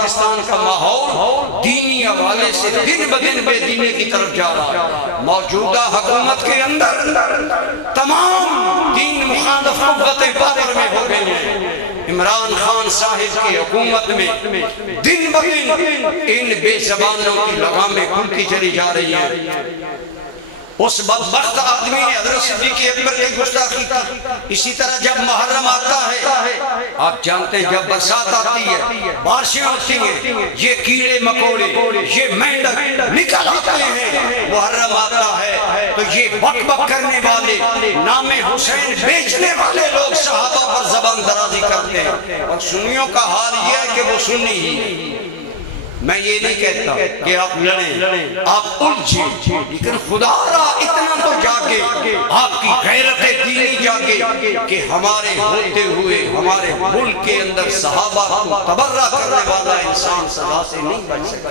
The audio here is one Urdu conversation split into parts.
پاکستان کا ماحول دینی حوالے سے دن بدن بے دینی کی طرف جا رہا ہے. موجودہ حکومت کے اندر تمام دین مخالف قوتیں پاور میں ہو گئی ہیں. عمران خان صاحب کی حکومت میں دن بدن ان بے زبانوں کی لگامیں کھلتی چلی جا رہی ہیں. اس بدبخت آدمی نے حضرت صدیق اکبر کی گستاخی کی. اسی طرح جب محرم آتا ہے آپ جانتے ہیں جب برسات آتی ہے بارشیں ہوتی ہیں یہ کیڑے مکوڑے یہ مینڈک نکل آتے ہیں. محرم آتا ہے تو یہ بک بک کرنے والے نام حسین بیچنے والے لوگ صحابہ پر زبان درازی کرتے ہیں. اور سنیوں کا حال یہ ہے کہ وہ سنی ہی. میں یہ نہیں کہتا کہ آپ لڑیں آپ الجھیں لیکن خدا را اتنا تو جاگے آپ کی غیرت دینی جاگے کہ ہمارے ہوتے ہوئے ہمارے ملک کے اندر صحابہ کو تبرہ کرنے والا انسان سزا سے نہیں بچ سکتا.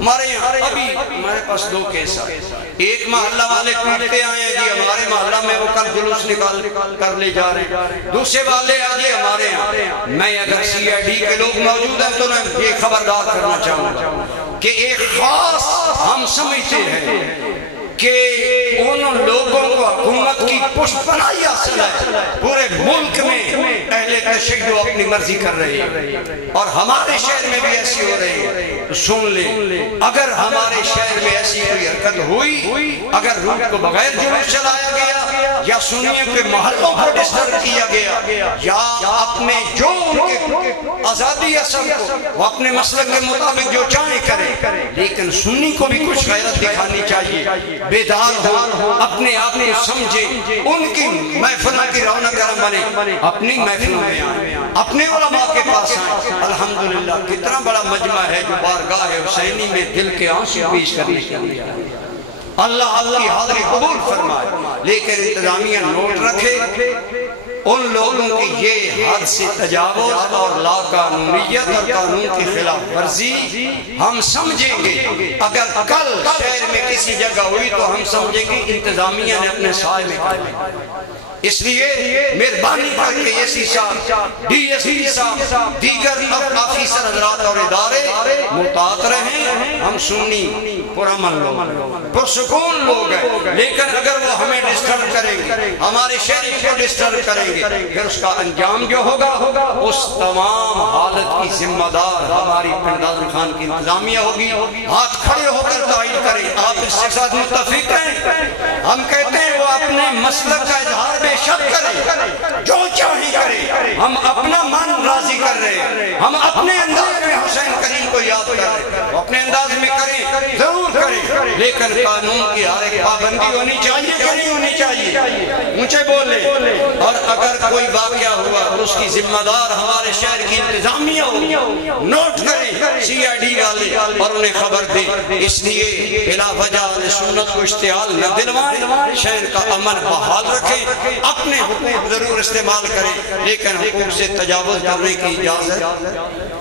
ہمارے یہاں ابھی ہمارے پاس دو کیس ہیں. ایک محلہ والے پیٹتے آئے ہیں جی ہمارے محلہ میں وہ کل جلوس نکال کر لے جا رہے ہیں. دوسرے والے آجے ہمارے یہاں میں اگر سی آئی ڈی کے لوگ موجود ہیں تو میں یہ خبردار کرنا چاہوں گا کہ ایک خاص ہم سمجھتے ہیں کہ ان لوگوں کو حکومت کی پشت پناہی حاصل ہے. پورے ملک میں اہل تشیع اپنی مرضی کر رہے ہیں اور ہمارے شہر میں بھی ایسی ہو رہی ہے. سن لیں اگر ہمارے شہر میں ایسی کوئی حرکت ہوئی اگر روح کو بغیر جلوس چلایا گیا یا سنیے کہ محلوں کو ڈسٹرب کیا گیا یا اپنے جو ان کے آزادی اصل کو وہ اپنے مسلک کے مطابق جو چاہیں کریں لیکن سنی کو بھی کچھ غیرت دکھانی چاہیے. بیدار ہو اپنے آپ کو سمجھیں ان کی محفلوں کی رونق گرم بنے اپنی محفلوں میں آئیں اپنے علماء کے پاس آئیں. الحمدللہ کتنا بڑا مجمع ہے جو بارگاہ حسینی میں دل کے آنسو پیش کرنے کے لیے اللہ کی حاضری قبول فرمائے. لیکن انتظامیہ نوٹ رکھے ان لوگوں کی یہ حد سے تجاوز اور لا قانونیت اور قانون کی خلاف ورزی ہم سمجھیں گے. اگر کل شہر میں کسی جگہ ہوئی تو ہم سمجھیں گے انتظامیہ نے اپنے سائے میں کیا. اس لیے مہربانی کر کے ایس پی صاحب ڈی ایس پی صاحب دیگر آفیسر حضرات اور ادارے محتاط رہیں. ہم سنی پرامن لوگ پرسکون لوگ ہیں لیکن اگر وہ ہمیں ڈسٹرب کریں گے ہمارے شہر کو ڈسٹرب کریں گے پھر اس کا انجام جو ہوگا اس تمام حالت کی ذمہ دار ہماری پنڈ اعظم خان کی انتظامیہ ہوگی. ہاتھ کھڑے ہو کر تائید کریں. آپ اس کے ساتھ متفق ہیں؟ ہم کہتے ہیں وہ اپنے مسلک کا اظہار بے شک کریں جو چاہی کریں. ہم اپنا من راضی کر رہے ہیں. ہم اپنے انداز میں حسین کریم کو یاد کر رہے ہیں. اپنے انداز میں کریں ضرور کریں لیکن قانون کی ہر ایک پابندی ہونی چاہیے کہ نہیں ہونی چاہیے. اونچے بولے. اور اگر کوئی واقعہ ہوا تو اس کی ذمہ دار ہمارے شہر کی انتظامیہ ہو. نوٹ کریں سی آئی ڈی والے اور انہیں خبر دیں. اس لیے بلا وجہ سنت کو اشتعال نہ دلوائیں. شہر کا امن بحال رکھیں. اپنے حقوق ضرور استعمال کریں لیکن حقوق سے تجاوز کرنے کی اجازت